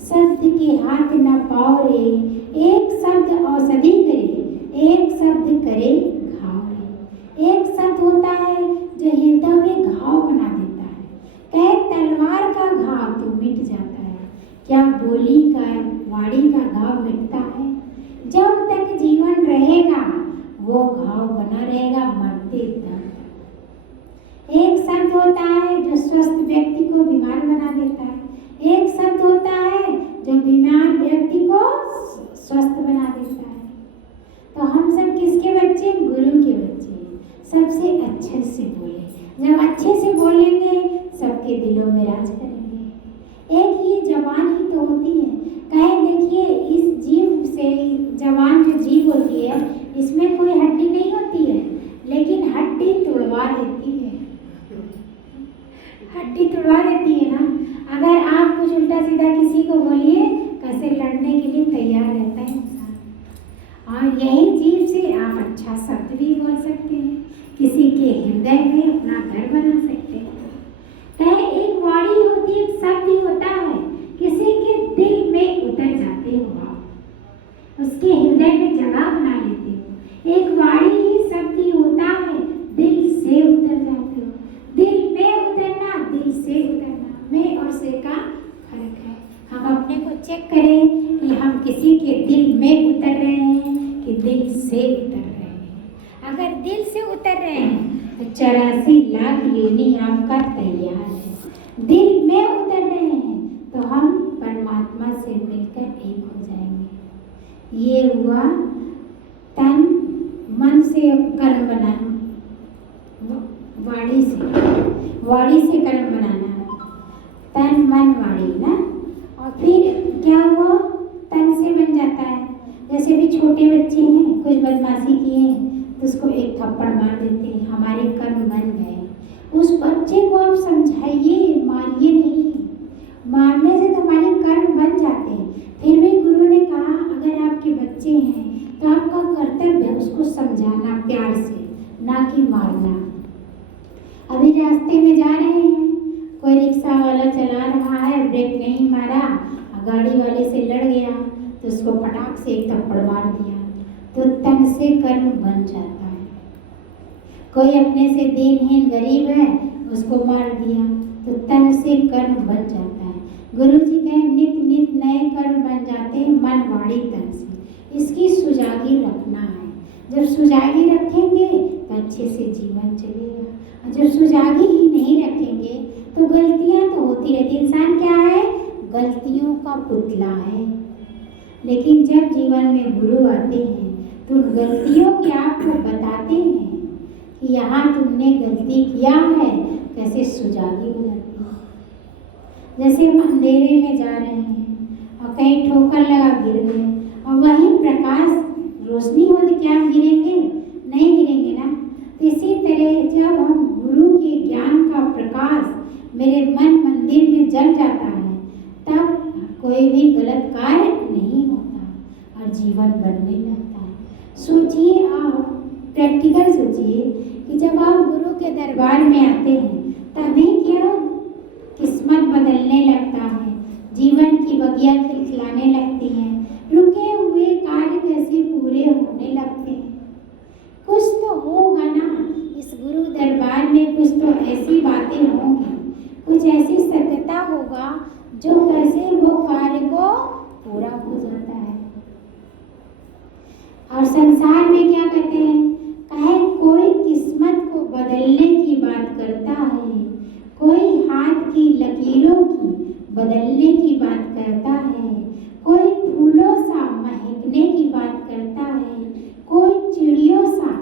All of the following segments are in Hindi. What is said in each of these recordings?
शब्द के हाथ न पाओ रे, एक शब्द औषधि करे, एक शब्द करे घाव रे। एक शब्द होता है जो हृदय में घाव बना देता है। कहे तलवार का घाव तो मिट जाता है, क्या बोली का वाणी का घाव मिटता है? जब तक जीवन रहेगा वो घाव बना रहेगा मरते तक। एक शब्द होता है जो स्वस्थ व्यक्ति को बीमार बना देता है, एक शब्द होता है जो बीमार व्यक्ति को स्वस्थ बना देता है। तो हम सब किसके बच्चे? गुरु के बच्चे। सबसे अच्छे से बोले, जब अच्छे से बोलेंगे सबके दिलों में राज करेंगे। एक ही जबान ही तो होती है। कहे देखिए इस जीव से, जबान जो जीव होती है इसमें कोई हड्डी नहीं होती है, लेकिन हड्डी तोड़वा देती है। हड्डी तोड़वा देती है ना। अगर आप कुछ उल्टा सीधा किसी को बोलिए, कैसे लड़ने के लिए तैयार रहता है इंसान। और यही जीव से आप अच्छा शब्द भी बोल सकते हैं, किसी के हृदय में अपना घर बना सकते हैं। कहे एक वाणी होती है, एक शब्द ही होता है, किसी के दिल में उतर जाते हो आप, उसके हृदय में जगह बना लेते हो। एक वाणी ही शब्द ही होता है, दिल से उतर जाते हो। दिल में उतरना, दिल से उतरना, में और से का फर्क है। हम अपने को चेक करें कि हम किसी के दिल में उतर रहे हैं कि दिल से उतर रहे हैं। अगर दिल से उतर रहे हैं तो 84 लाख योनि आपका तैयार है। दिल में उतर रहे हैं तो हम परमात्मा से मिलकर एक हो जाएंगे। ये हुआ तन मन से कर्म बनाना, वाणी से कर्म बनाना, तन मन वाणी ना। और फिर क्या हुआ? तन से बन जाता है। जैसे भी छोटे बच्चे हैं, कुछ बदमाशी किए तो उसको एक थप्पड़ मार देते हैं, हमारे कर्म बन गए। उस बच्चे को आप समझाइए, मारिए नहीं। मारने से तो हमारे कर्म बन जाते हैं। फिर भी गुरु ने कहा अगर आपके बच्चे हैं तो आपका कर्तव्य है उसको समझाना प्यार से, ना कि मारना। अभी रास्ते में जा रहे हैं, कोई रिक्शा वाला चला रहा है, ब्रेक नहीं मारा, गाड़ी वाले से लड़ गया तो उसको पटाख से एक थप्पड़ मार दिया, तो तन से कर्म बन जाता है। कोई अपने से दीनहीन गरीब है, उसको मार दिया तो तन से कर्म बन जाता है। गुरु जी कहें नित नित नए कर्म बन जाते हैं मन वाणी तन से। इसकी सुजागी रखना है। जब सुजागी रखेंगे तो अच्छे से जीवन चलेगा, और जब सुजागी ही नहीं रखेंगे तो गलतियां तो होती रहती। इंसान क्या है? गलतियों का पुतला है। लेकिन जब जीवन में गुरु आते हैं तो उन गलतियों के आपको बताते हैं कि यहाँ तुमने गलती किया है, कैसे सुजागी हो जाती है। जैसे हम अंधेरे में जा रहे हैं और कहीं ठोकर लगा गिर गए, और वहीं प्रकाश रोशनी हो तो क्या हम गिरेंगे? नहीं गिरेंगे ना। तो इसी तरह जब हम गुरु के ज्ञान का प्रकाश मेरे मन मंदिर में जल जाता है, तब कोई भी गलत कार्य नहीं होता और जीवन बनने लगता है। सोचिए, आप प्रैक्टिकल सोचिए कि जब आप गुरु के दरबार में आते हैं तभी क्या किस्मत बदलने लगता है, जीवन की बगिया खिलखिलाने लगती हैं, रुके हुए कार्य कैसे पूरे होने लगते हैं। कुछ तो होगा ना इस गुरु दरबार में, कुछ तो ऐसी बातें होंगी, कुछ ऐसी सत्यता होगा जो कैसे वो कार्य को पूरा हो जाता है। और संसार में क्या कहते हैं? कहे कोई किस्मत को बदलने की बात करता है, कोई हाथ की लकीरों की बदलने की बात करता है, कोई फूलों सा महकने की बात करता है, कोई चिड़ियों सा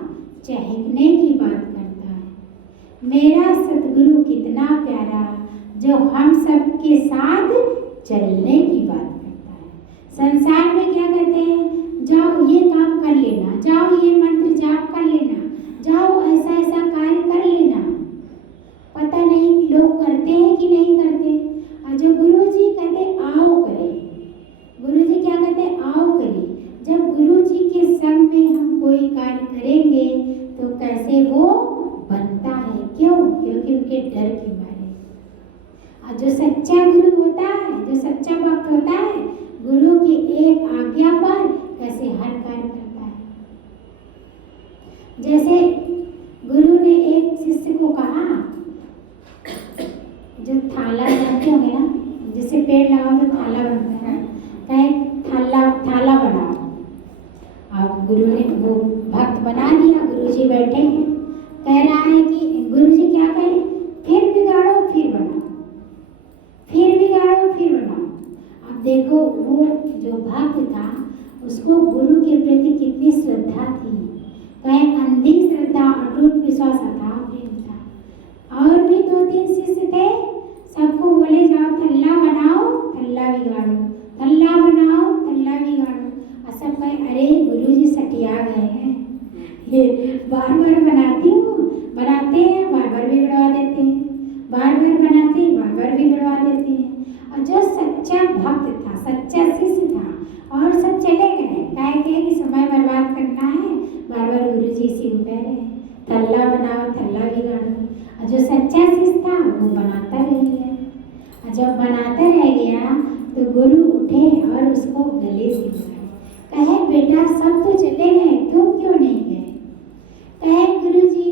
चहकने की बात करता है। मेरा सतगुरु कितना प्यारा जो हम सब के साथ चलने की बात करता है। संसार में क्या कहते हैं? जाओ ये काम कर लेना, जाओ ये मंत्र जाप कर लेना, जाओ ऐसा ऐसा कार्य कर लेना। पता नहीं लोग करते हैं कि नहीं करते। और जो गुरु जी कहते आओ करें, गुरु जी क्या कहते हैं? आओ करें। जब गुरु जी के संग में हम कोई कार्य करेंगे तो कैसे वो बनता है। क्यों? क्योंकि उनके डर के मारे। और जो सच्चा गुरु होता है, जो सच्चा भक्त होता है, देखो वो जो भक्त था उसको गुरु के प्रति कितनी श्रद्धा थी, कहीं अंधी श्रद्धा, अटूट विश्वास, अथाह प्रेम था। और भी 2-3 शिष्य थे, सबको बोले जाओ थल्ला बनाओ थल्ला बिगाड़ो, थल्ला बनाओ थल्ला बिगाड़ो। और सब कहे अरे गुरुजी सटिया गए हैं, ये बार बार बनाती हूँ, बनाते हैं बार बार बिगड़वा देते हैं, बार बार बनाते हैं बार बार बिगड़वा देते हैं। और जो सच्चा भक्त था, सच्चा शिष्य था, और सब चले गए, कहे कि समय बर्बाद करना है, बार बार गुरुजी से कह रहे हैं थल्ला बनाओ थल्ला बिगाड़ो। और जो सच्चा शिष्य था वो बनाता रह गया। और जब बनाता रह गया तो गुरु उठे और उसको गले से लगाए, कहे बेटा सब तो चले गए, तुम क्यों नहीं गए? कहे गुरुजी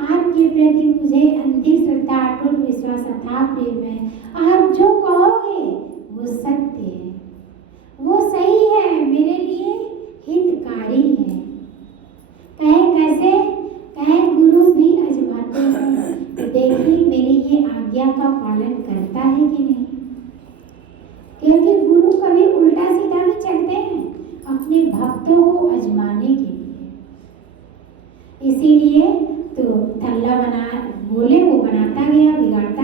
आपके प्रति मुझे अंधी श्रद्धा, अटूट विश्वास, अथाह प्रेम है, आप जो कहोगे वो सत्य है, वो सही है, मेरे लिए हितकारी है। कहे कैसे? कहे गुरु भी आजमाते हैं, देखिए मेरी ये आज्ञा का पालन करता है कि नहीं। क्योंकि गुरु कभी उल्टा सीधा भी चलते हैं अपने भक्तों को आजमाने के लिए। इसीलिए तो थल्ला बना बोले, वो बनाता गया, बिगाड़ता